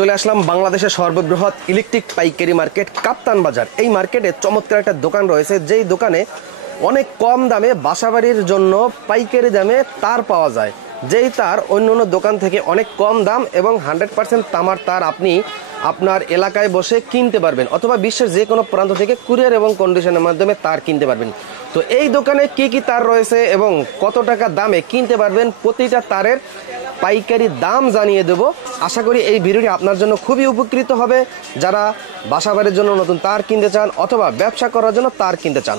চলে আসলাম বাংলাদেশের সর্ববৃহৎ ইলেকট্রিক পাইকারি মার্কেট কাপ্তান বাজার। এই মার্কেটে চমৎকার একটা দোকান রয়েছে, যেই দোকানে অনেক কম দামে বাসাবাড়ির জন্য পাইকারি দামে তার পাওয়া যায়, যেই তার অন্য অন্য দোকান থেকে অনেক কম দাম এবং 100% তামার তার আপনি আপনার এলাকায় বসে কিনতে পারবেন, অথবা বিশ্বের যে কোনো প্রান্ত থেকে কুরিয়ার এবং কন্ডিশনের মাধ্যমে তার কিনতে পারবেন। তো এই দোকানে কি কি তার রয়েছে এবং কত টাকা দামে কিনতে পারবেন, প্রতিটা তারের পাইকারি দাম জানিয়ে দেব। আশা করি এই ভিডিওটি আপনার জন্য খুবই উপকৃত হবে, যারা বাসাবাড়ির জন্য নতুন তার কিনতে চান অথবা ব্যবসা করার জন্য তার কিনতে চান।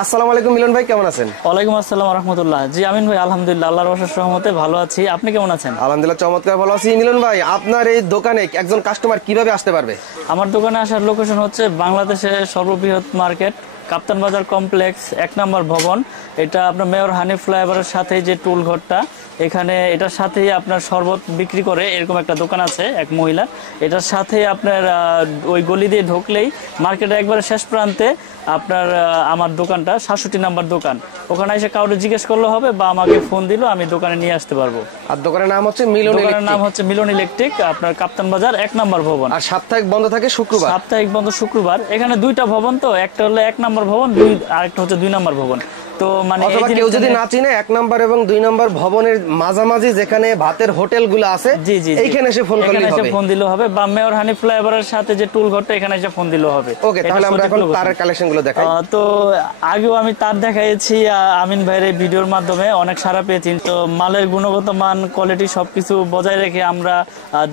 আসসালামু আলাইকুম মিলন ভাই, কেমন আছেন? ওয়ালাইকুম আসসালাম ওয়া রাহমাতুল্লাহ। জি আমিন ভাই, আলহামদুলিল্লাহ আল্লাহর অশেষ রহমতে ভালো আছি। আপনি কেমন আছেন? আলহামদুলিল্লাহ চমৎকার ভালো আছি। মিলন ভাই, আপনার এই দোকানে একজন কাস্টমার কিভাবে আসতে পারবে? আমার দোকানে আসার লোকেশন হচ্ছে বাংলাদেশের সর্ববৃহৎ মার্কেট কাপ্তান বাজার কমপ্লেক্স 1 নম্বর ভবন। এটা আপনার মেয়র হানিফ ফ্লাইওভারের সাথে যে টুল ঘরটা, এখানে এটার সাথেই আপনার শরবত বিক্রি করে এরকম একটা দোকান আছে এক মহিলা। এটার সাথে আপনার ওই গলি দিয়ে ঢুকলেই মার্কেটের একবারে শেষ প্রান্তে আপনার আমার দোকানটা 67 নম্বর দোকান। ওখানে এসে কাউকে জিজ্ঞেস করলে হবে বা আমাকে ফোন দিল, আমি দোকানে নিয়ে আসতে পারবো। আর দোকানের নাম হচ্ছে মিলন ইলেকট্রিক। দোকানের নাম হচ্ছে মিলন ইলেকট্রিক, আপনার কাপ্তান বাজার 1 নম্বর ভবন। আর সাপ্তাহিক বন্ধ থাকে শুক্রবার। সাপ্তাহিক বন্ধ শুক্রবার। এখানে দুইটা ভবন, তো একটা হলো 1 নম্বর ভবন, আরেকটা হচ্ছে 2 নম্বর ভবন। তো মানে কেউ যদি না চিনে 1 নম্বর এবং 2 নম্বর ভবনের মাঝামাঝি যেখানে ভাতের হোটেলগুলো আছে, এইখানে এসে ফোন করলে হবে, ফোন দিলে হবে, বা মেয়র হানিফ ফ্লাইওভারের সাথে যে টুল ঘরটা, এখানে এসে ফোন দিলে হবে। ওকে, তাহলে আমরা এখন তারের কালেকশনগুলো দেখাই। তো আগেও আমি তার দেখাইছি আমিন ভাইয়ের এই ভিডিওর মাধ্যমে, অনেক সাড়া পেয়েছি। তো মালের গুণগত মান, কোয়ালিটি সবকিছু বজায় রেখে আমরা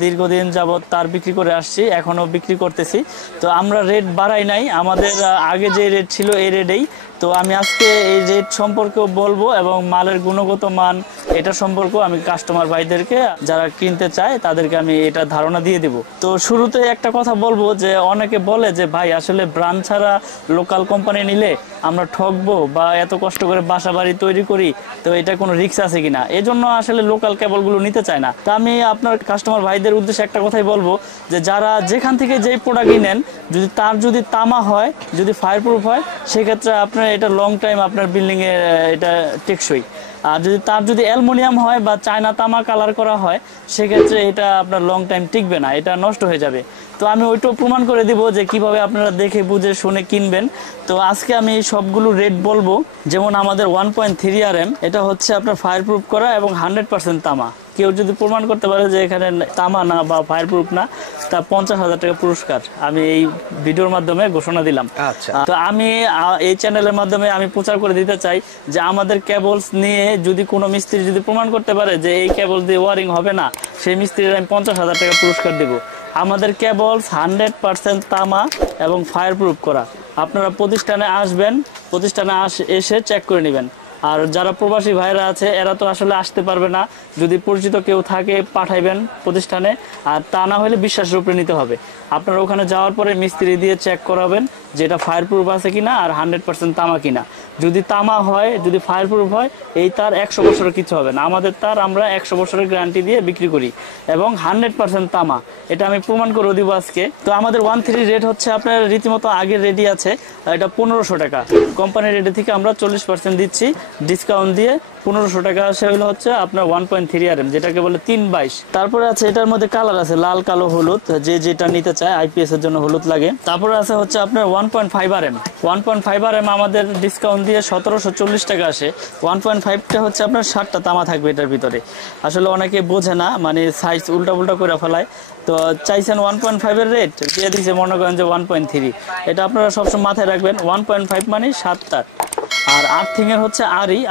দীর্ঘদিন যাবত তার বিক্রি করে আসছি, এখনো বিক্রি করতেছি। তো আমরা রেট বাড়াই নাই, আমাদের আগে যে রেট ছিল এই রেটেই। তো আমি আজকে এই রেট সম্পর্কে বলবো এবং মালের গুণগত মান এটা সম্পর্কে আমি কাস্টমার ভাইদেরকে যারা কিনতে চায় তাদেরকে আমি এটা ধারণা দিয়ে দিব। তো শুরুতে একটা কথা বলবো যে অনেকে বলে যে ভাই আসলে ব্র্যান্ড ছাড়া লোকাল কোম্পানি নিলে আমরা ঠকবো, বা এত কষ্ট করে বাসা বাড়ি তৈরি করি, তো এটা কোনো রিস্ক আছে কিনা, এই জন্য আসলে লোকাল কেবলগুলো নিতে চায় না। তা আমি আপনার কাস্টমার ভাইদের উদ্দেশ্যে একটা কথাই বলবো যে যারা যেখান থেকে যেই প্রোডাক্ট নেন, যদি তামা হয়, যদি ফায়ার প্রুফ হয়, সেক্ষেত্রে আপনার এটা লং টাইম আপনার বিল্ডিং এ এটা টেকসই। আর যদি অ্যালুমিনিয়াম হয় বা চায়না তামা কালার করা হয়, সেক্ষেত্রে এটা আপনার লং টাইম টিকবে না, এটা নষ্ট হয়ে যাবে। তো আমি ওইটাও প্রমাণ করে দিব যে কিভাবে আপনারা দেখে বুঝে শুনে কিনবেন। তো আজকে আমি সবগুলো রেট বলবো। যেমন আমাদের 1.3 RM, এটা হচ্ছে আপনার ফায়ার প্রুফ করা এবং 100% তামা। কেউ যদি প্রমাণ করতে পারে যে এখানে তামা না বা ফায়ার প্রুফ না, তা 50,000 টাকা পুরস্কার আমি এই ভিডিওর মাধ্যমে ঘোষণা দিলাম। আচ্ছা, তো আমি এই চ্যানেলের মাধ্যমে আমি প্রচার করে দিতে চাই যে আমাদের কেবলস নিয়ে যদি কোনো মিস্ত্রি যদি প্রমাণ করতে পারে যে এই কেবল দিয়ে ওয়ারিং হবে না, সেই মিস্ত্রির আমি 50,000 টাকা পুরস্কার দেব। আমাদের কেবলস 100% তামা এবং ফায়ার প্রুফ করা। আপনারা প্রতিষ্ঠানে আসবেন, প্রতিষ্ঠানে এসে চেক করে নেবেন। আর যারা প্রবাসী ভাইরা আছে, এরা তো আসলে আসতে পারবে না, যদি পরিচিত কেউ থাকে পাঠাইবেন প্রতিষ্ঠানে, আর তা না হলে বিশ্বাসের উপরে নিতে হবে। আপনারা ওখানে যাওয়ার পরে মিস্ত্রি দিয়ে চেক করাবেন যে এটা ফায়ার প্রুফ আছে কিনা আর 100% তামা কিনা। যদি তামা হয়, যদি ফায়ার প্রুফ হয়, এই তার 100 বছরের কিছু হবে না। আমাদের তার আমরা 100 বছরের গ্যারান্টি দিয়ে বিক্রি করি এবং 100% তামা, এটা আমি প্রমাণ করে দিব আজকে। তো আমাদের 1.3 রেট হচ্ছে আপনার রীতিমতো আগের রেডি আছে, এটা 1500 টাকা। কোম্পানির রেটে থেকে আমরা 40% দিচ্ছি ডিসকাউন্ট দিয়ে। 1500 টাকা আসে হচ্ছে আপনার 1.3 RM, যেটাকে বলে 3/22। তারপরে আছে এটার মধ্যে কালার আছে লাল, কালো, হলুদ, যে যেটা নিতে চায়। IPS এর জন্য হলুদ লাগে। তারপরে আছে হচ্ছে আপনার 1.5 RM। 1.5 RM আমাদের ডিসকাউন্ট দিয়ে 1740 টাকা আসে। 1.5টা হচ্ছে আপনার 60টা তামা থাকবে এটার ভিতরে। আসলে অনেকে বোঝে না, মানে সাইজ উল্টা করে ফেলায়। তো চাইছেন 1.5 এর রেট, দিয়ে দিচ্ছে মনে করেন যে 1.3। এটা আপনারা সবসময় মাথায় রাখবেন, 1.5 মানে 7 তার। আর আর্থিং এর হচ্ছে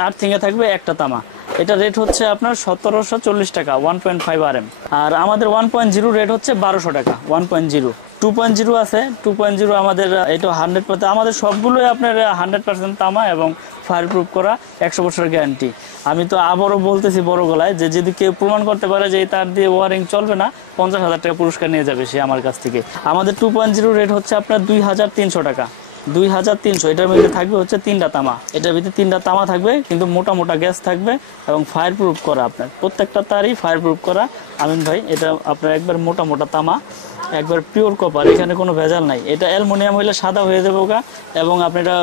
আর্থিং এ থাকবে একটা তামা। এটা রেট হচ্ছে আপনার 1740 টাকা 1.5 RM। আর আমাদের 1.0 রেট হচ্ছে 1200 টাকা 1.0। 2.0 আছে, 2.0 আমাদের এটা 100%। আমাদের সবগুলোই আপনার 100% তামা এবং ফায়ার প্রুফ করা, 100 বছরের গ্যারান্টি। আমি তো আবারও বলতেছি বড় গলায় যে যদি কেউ প্রমাণ করতে পারে যে তার দিয়ে ওয়ারিং চলবে না, 50,000 টাকা পুরস্কার নিয়ে যাবে সে আমার কাছ থেকে। আমাদের 2.0 রেট হচ্ছে আপনার 2300 টাকা 2300। এটার মধ্যে থাকবে হচ্ছে 3টা তামা। এটার ভিতরে 3টা তামা থাকবে, কিন্তু মোটা মোটা গ্যাস থাকবে এবং ফায়ার প্রুফ করা। আপনার প্রত্যেকটা তারই ফায়ার প্রুফ করা আমিন ভাই। এটা আপনার একবার মোটা মোটা তামা, একবার পিওর কপার, এখানে কোনো ভেজাল নাই। এটা অ্যালুমিনিয়াম হইলে সাদা হয়ে যাবে ওগা, এবং আপনি এটা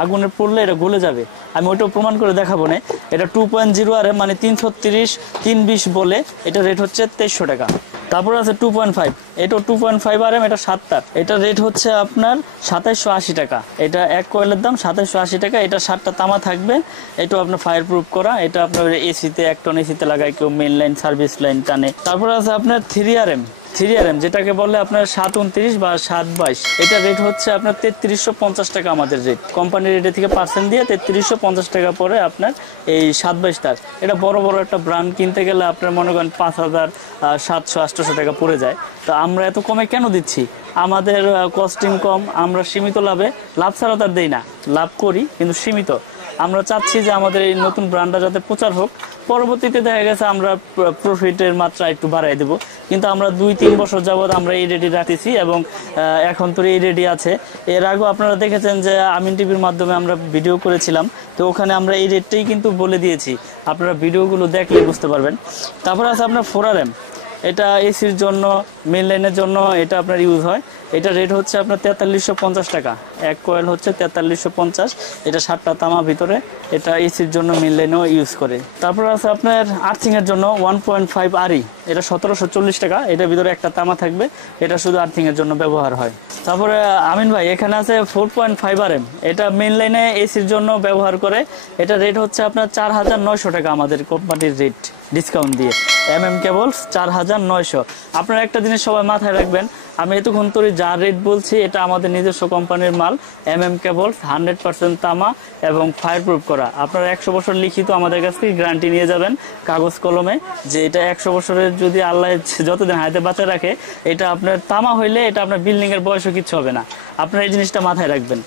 আগুনে পড়লে এটা গলে যাবে। আমি ওইটাও প্রমাণ করে দেখাবো না। এটা 2.0 RM, মানে 330 320 বলে। এটা রেট হচ্ছে 2300 টাকা। তারপর আছে 2.5, এটা 2.5 RM, এটা 7 তার। এটা রেট হচ্ছে আপনার 2780 টাকা। এটা এক কয়েলের দাম 2780 টাকা। এটা 7টা তামা থাকবে। এটা আপনার ফায়ার প্রুফ করা। এটা আপনার এসিতে 1 টন এসিতে লাগায় কেউ, মেইন লাইন সার্ভিস লাইন টানে। তারপর আছে আপনার 3RM, যেটাকে বলে আপনার 729 বা 722। এটা রেট হচ্ছে আপনার 3350 টাকা আমাদের রেট। কোম্পানির রেটে থেকে পার্সেন্ট দিয়ে 3350 টাকা পরে আপনার এই 722 তার। এটা বড় বড় একটা ব্র্যান্ড কিনতে গেলে আপনার মনে করেন 5700-800 টাকা পড়ে যায়। তো আমরা এত কমে কেন দিচ্ছি? আমাদের কস্টিং কম, আমরা সীমিত লাভ ছাড়া তার দেই না, লাভ করি কিন্তু সীমিত। আমরা চাচ্ছি যে আমাদের এই নতুন ব্র্যান্ডটা যাতে প্রচার হোক, পরবর্তীতে দেখা গেছে আমরা প্রফিটের মাত্রা একটু বাড়াই দেব। কিন্তু আমরা 2-3 বছর যাবৎ আমরা এই রেডি রাখতেছি এবং এখন তো এই রেডি আছে। এর আগেও আপনারা দেখেছেন যে আমিন টিভির মাধ্যমে আমরা ভিডিও করেছিলাম, তো ওখানে আমরা এই রেটটাই কিন্তু বলে দিয়েছি। আপনারা ভিডিওগুলো দেখলে বুঝতে পারবেন। তারপর আছে আপনার 4RM, এটা এসির জন্য, মেন লাইনের জন্য এটা আপনার ইউজ হয়। এটা রেট হচ্ছে আপনার 4350 টাকা। এক কয়েল হচ্ছে 4350। এটা 7টা তামা ভিতরে। এটা এসির জন্য, মেন লাইনেও ইউজ করে। তারপর আছে আপনার আর্থিংয়ের জন্য 1.5 RE, এটা 1740 টাকা। এটার ভিতরে একটা তামা থাকবে। এটা শুধু আর্থিংয়ের জন্য ব্যবহার হয়। তারপরে আমিন ভাই এখানে আছে 4.5 RM, এটা মেন লাইনে এসির জন্য ব্যবহার করে। এটা রেট হচ্ছে আপনার 4900 টাকা আমাদের কোম্পানির রেট, ডিসকাউন্ট দিয়ে। কেবলস 4900। আপনারা একটা জিনিস সবাই মাথায় রাখবেন, আমি এতক্ষণ ধরে যা রেট বলছি এটা আমাদের নিজস্ব কোম্পানির মাল। কেবলস 100% তামা এবং ফায়ার প্রুফ করা। আপনারা 100 বছর লিখিত আমাদের কাছ থেকে গ্যারান্টি নিয়ে যাবেন কাগজ কলমে, যে এটা 100 বছরের যদি আল্লাহ যতদিন হাতে বাঁচা রাখে, এটা আপনার তামা হইলে এটা আপনার বিল্ডিং এর বয়সও কিচ্ছু হবে না। আপনারা এই জিনিসটা মাথায় রাখবেন।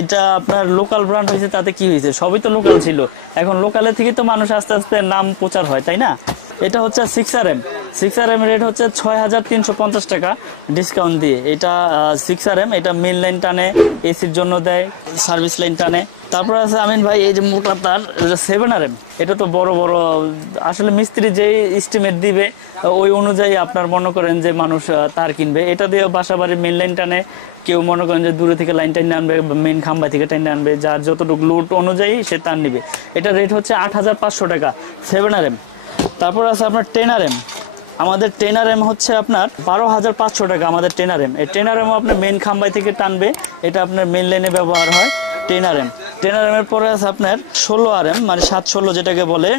এটা আপনার লোকাল ব্র্যান্ড হয়েছে, তাতে কি হয়েছে? সবই তো লোকাল ছিল। এখন লোকালের থেকে তো মানুষ আস্তে আস্তে নাম প্রচার হয়, তাই না? এটা হচ্ছে 6RM, রেট হচ্ছে 6350 টাকা ডিসকাউন্ট দিয়ে। এটা 6RM, এটা মেন লাইন টানে, এসির জন্য দেয়, সার্ভিস লাইন টানে। তারপর আছে আমিন ভাই এই যে মোটা তার 7RM, এটা তো বড় বড় আসলে মিস্ত্রি যে এস্টিমেট দিবে ওই অনুযায়ী আপনার মনে করেন যে মানুষ তার কিনবে। এটা দিয়ে বাসা বাড়ির মেন লাইন টানে, কেউ মনে করেন যে দূরে থেকে লাইন টাইনে আনবে, মেন খাম্বা থেকে টাইনে আনবে, যার যতটুকু লোড অনুযায়ী সে তার নিবে। এটা রেট হচ্ছে 8500 টাকা 7RM। তারপর আছে আপনার 10RM, আমাদের 10RM হচ্ছে আপনার 12500 টাকা আমাদের 10RM। এই 10RM আপনার মেন খাম্বাই থেকে টানবে, এটা আপনার মেন লাইনে ব্যবহার হয় 10RM। 10RM এর পরে আছে আপনার 16RM, মানে 716 যেটাকে বলে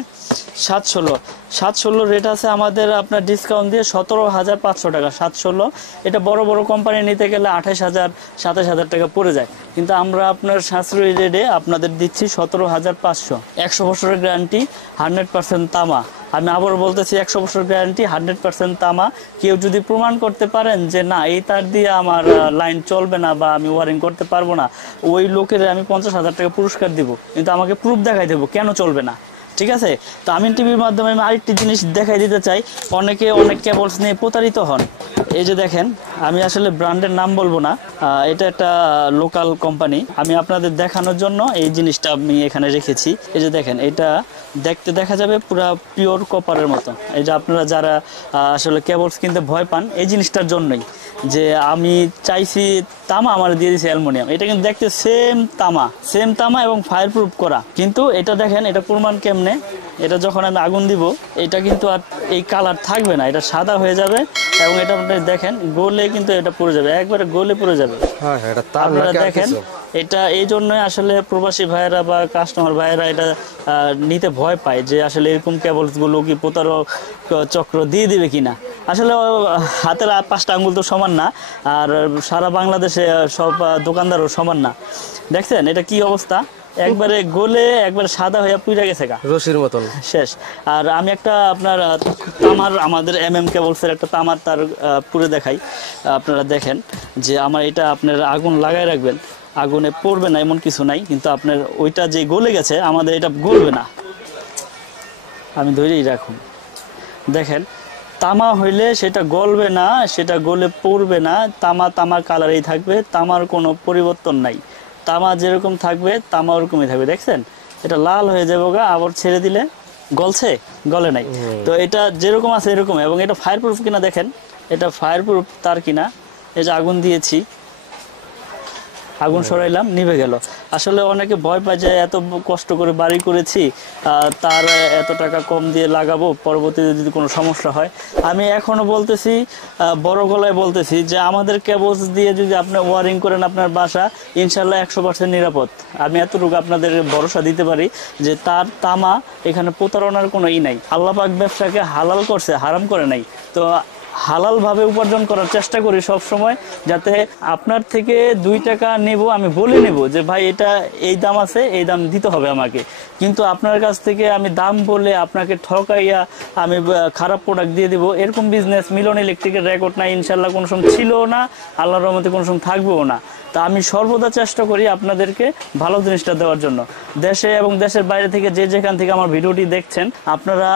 716 রেট আছে আমাদের আপনার ডিসকাউন্ট দিয়ে 17500 টাকা 716। এটা বড় বড় কোম্পানি নিতে গেলে 28000-27000 টাকা পড়ে যায়, কিন্তু আমরা আপনার সাশ্রয়ী রেটে আপনাদের দিচ্ছি 17500। 100 বছরের গ্যারান্টি, 100% তামা। আমি আবার বলতেছি 100 বছর গ্যারান্টি, 100% তামা। কেউ যদি প্রমাণ করতে পারেন যে না এই তার দিয়ে আমার লাইন চলবে না বা আমি ওয়ারিং করতে পারবো না, ওই লোকের আমি 50,000 টাকা পুরস্কার দিব, কিন্তু আমাকে প্রুফ দেখাই দেবো কেন চলবে না। ঠিক আছে? তো আমিন টিভির মাধ্যমে আমি আরেকটি জিনিস দেখাই দিতে চাই। অনেকে অনেক কেবলস নিয়ে প্রতারিত হন। এই যে দেখেন, আমি আসলে ব্র্যান্ডের নাম বলবো না, এটা একটা লোকাল কোম্পানি। আমি আপনাদের দেখানোর জন্য এই জিনিসটা আমি এখানে রেখেছি। এই যে দেখেন, এটা দেখতে দেখা যাবে পুরা পিওর কপারের মতো। এই যে আপনারা যারা আসলে কেবলস কিনতে ভয় পান এই জিনিসটার জন্যই, যে আমি চাইছি তামা, আমার দিয়ে দিয়েছি অ্যালুমিনিয়াম। এটা কিন্তু দেখতে সেম তামা এবং ফায়ার প্রুফ করা। কিন্তু এটা দেখেন, এটা প্রমাণ কেমনে, এটা যখন আমি আগুন দিব এটা কিন্তু আর এই কালার থাকবে না, এটা সাদা হয়ে যাবে এবং এটা আপনারা দেখেন গলে কিন্তু এটা পড়ে যাবে, একবারে গলে পড়ে যাবে। আপনারা দেখেন, এটা এই জন্যই আসলে প্রবাসী ভাইয়েরা বা কাস্টমার ভাইয়েরা এটা নিতে ভয় পায়, যে আসলে এরকম কেবলসগুলো কি প্রতারক চক্র দিয়ে দিবে কিনা। আসলে হাতের 5টা আঙ্গুল তো সমান না, আর সারা বাংলাদেশে সব দোকানদারও সমান না। দেখছেন এটা কি অবস্থা, একবারে গলে একবারে সাদা হয়ে পুড়ে গেছে রশির মতন শেষ। আর আমি একটা আপনার তামার, আমাদের কেবলসের একটা তামার তার পুড়ে দেখাই। আপনারা দেখেন যে আমার এটা আপনার আগুন লাগাই রাখবেন, আগুনে পড়বে না এমন কিছু নাই, কিন্তু আপনার ওইটা যে গলে গেছে আমাদের এটা গলবে না। আমি ধরেই রাখুন, দেখেন তামা হইলে সেটা গলবে না, সেটা গলে পড়বে না, তামা কালারেই থাকবে, তামার কোনো পরিবর্তন নাই। তামা যেরকম থাকবে তামা ওরকমই থাকবে। দেখছেন এটা লাল হয়ে যাবে, আবার ছেড়ে দিলে গলছে, গলে নাই। তো এটা যেরকম আছে এরকম। এবং এটা ফায়ার প্রুফ কিনা দেখেন, এটা ফায়ার প্রুফ তার কিনা। এই যে আগুন দিয়েছি, আগুন সরাইলাম, নিভে গেল। আসলে অনেকে ভয় পায় যে এত কষ্ট করে বাড়ি করেছি, তার এত টাকা কম দিয়ে লাগাবো, পরবর্তীতে যদি কোনো সমস্যা হয়। আমি এখনো বলতেছি, বড় গলায় বলতেছি যে আমাদের কেবলস দিয়ে যদি আপনি ওয়ারিং করেন আপনার বাসা, ইনশাল্লাহ 100% নিরাপদ। আমি এতটুকু আপনাদের ভরসা দিতে পারি যে তার তামা এখানে প্রতারণার কোনো নাই। আল্লাহ পাক ব্যবসাকে হালাল করছে, হারাম করে নাই। তো হালাল ভাবে উপার্জন করার চেষ্টা করি সব সময়, যাতে আপনার থেকে 2 টাকা নেব, আমি বলে নেব যে ভাই এটা এই দাম আছে, এই দাম দিতে হবে আমাকে, কিন্তু আপনার কাছ থেকে আমি দাম বলে আপনাকে ঠকাইয়া আমি খারাপ প্রোডাক্ট দিয়ে দিব, এরকম বিজনেস মিলন ইলেকট্রিকের রেকর্ড নাই, ইনশাল্লাহ কোনো সময় ছিলও না, আল্লাহর রহমতে কোনো সময় থাকবেও না। তা আমি সর্বদা চেষ্টা করি আপনাদেরকে ভালো জিনিসটা দেওয়ার জন্য। দেশে এবং দেশের বাইরে থেকে যে যেখান থেকে আমার ভিডিওটি দেখছেন, আপনারা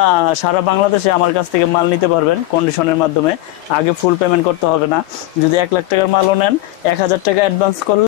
সারা বাংলাদেশে আমার কাছ থেকে মাল নিতে পারবেন কন্ডিশনের মাধ্যমে। আগে ফুল পেমেন্ট করতে হবে না। যদি 1 লাখ টাকার মালও নেন, 1000 টাকা অ্যাডভান্স করলে